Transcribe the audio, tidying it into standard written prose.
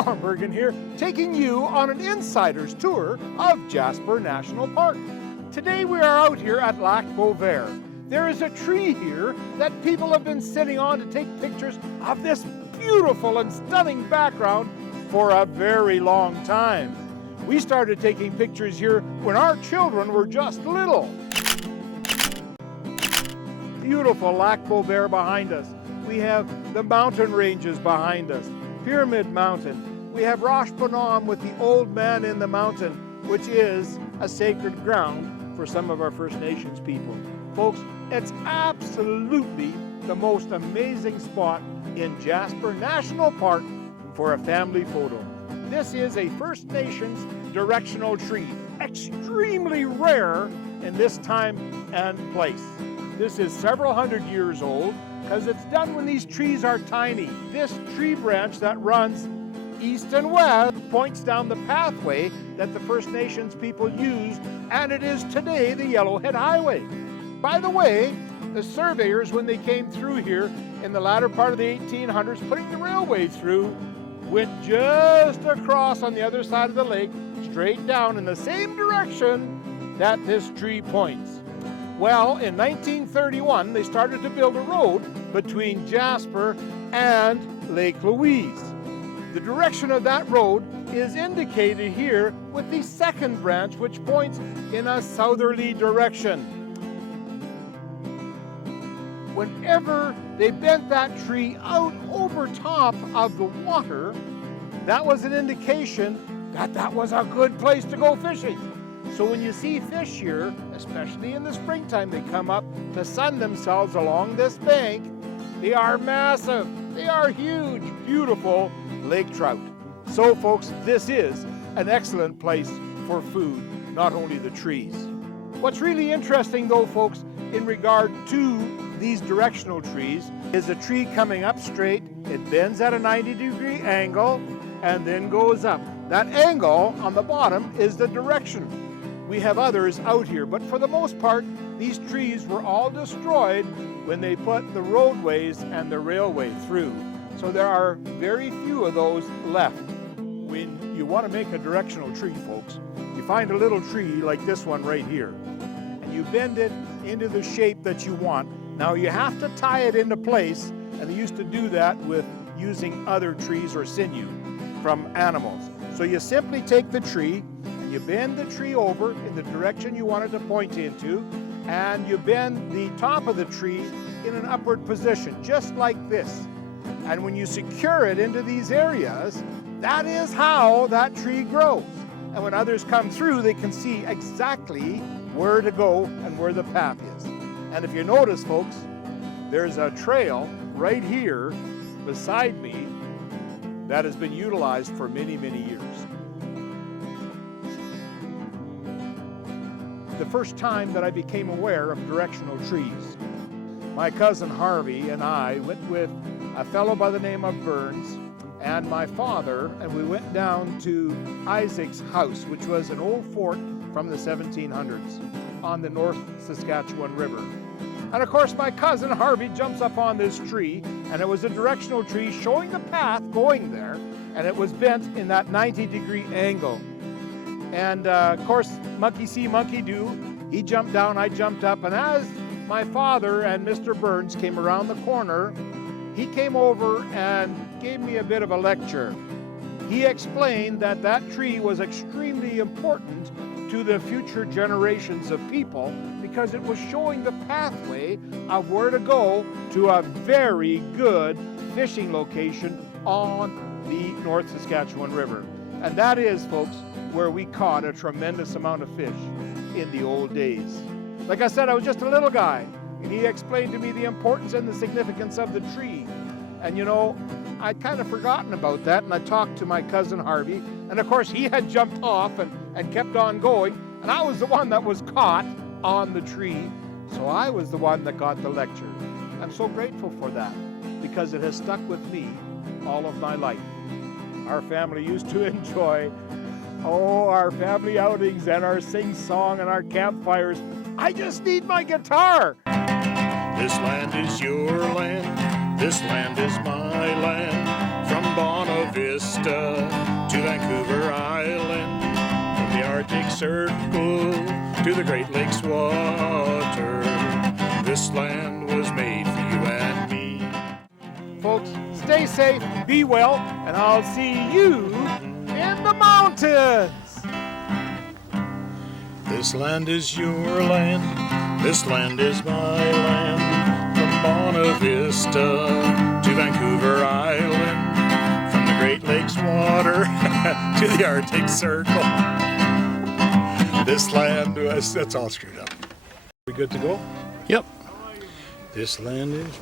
Bergen here, taking you on an insider's tour of Jasper National Park. Today we are out here at Lac Beauvert. There is a tree here that people have been sitting on to take pictures of this beautiful and stunning background for a very long time. We started taking pictures here when our children were just little. Beautiful Lac Beauvert behind us. We have the mountain ranges behind us. Pyramid Mountain. We have Roche Bonhomme with the Old Man in the Mountain, which is a sacred ground for some of our First Nations people. Folks, it's absolutely the most amazing spot in Jasper National Park for a family photo. This is a First Nations directional tree, extremely rare in this time and place. This is several hundred years old because it's done when these trees are tiny. This tree branch that runs east and west points down the pathway that the First Nations people used, and it is today the Yellowhead Highway. By the way, the surveyors, when they came through here in the latter part of the 1800s, putting the railway through, went just across on the other side of the lake, straight down in the same direction that this tree points. Well, in 1931, they started to build a road between Jasper and Lake Louise. The direction of that road is indicated here with the second branch, which points in a southerly direction. Whenever they bent that tree out over top of the water, that was an indication that that was a good place to go fishing. So when you see fish here, especially in the springtime, they come up to sun themselves along this bank. They are massive. They are huge, beautiful lake trout. So folks, this is an excellent place for food, not only the trees. What's really interesting though, folks, in regard to these directional trees, is a tree coming up straight. It bends at a 90-degree angle and then goes up. That angle on the bottom is the direction. We have others out here, but for the most part, these trees were all destroyed when they put the roadways and the railway through. So there are very few of those left. When you want to make a directional tree, folks, you find a little tree like this one right here, and you bend it into the shape that you want. Now you have to tie it into place, and they used to do that with using other trees or sinew from animals. So you simply take the tree, you bend the tree over in the direction you want it to point into, and you bend the top of the tree in an upward position, just like this. And when you secure it into these areas, that is how that tree grows. And when others come through, they can see exactly where to go and where the path is. And if you notice, folks, there's a trail right here beside me that has been utilized for many, many years. The first time that I became aware of directional trees, my cousin Harvey and I went with a fellow by the name of Burns and my father, and we went down to Isaac's house, which was an old fort from the 1700s on the North Saskatchewan River. And of course, my cousin Harvey jumps up on this tree, and it was a directional tree showing the path going there, and it was bent in that 90-degree angle. And of course, monkey see, monkey do. He jumped down, I jumped up, and as my father and Mr. Burns came around the corner, he came over and gave me a bit of a lecture. He explained that that tree was extremely important to the future generations of people because it was showing the pathway of where to go to a very good fishing location on the North Saskatchewan River. And that is, folks, where we caught a tremendous amount of fish in the old days. Like I said, I was just a little guy, and he explained to me the importance and the significance of the tree. And you know, I'd kind of forgotten about that, and I talked to my cousin Harvey, and of course he had jumped off and kept on going, and I was the one that was caught on the tree, so I was the one that got the lecture. I'm so grateful for that, because it has stuck with me all of my life. Our family used to enjoy, our family outings and our sing-song and our campfires. I just need my guitar. This land is your land, this land is my land. From Bonavista to Vancouver Island, from the Arctic Circle to the Great Lakes water. This land was made for you and me. Folks, stay safe, be well, and I'll see you in the mountains. This land is your land, this land is my land, from Bonavista to Vancouver Island, from the Great Lakes water to the Arctic Circle. This land was, that's all screwed up. We good to go? Yep. This land is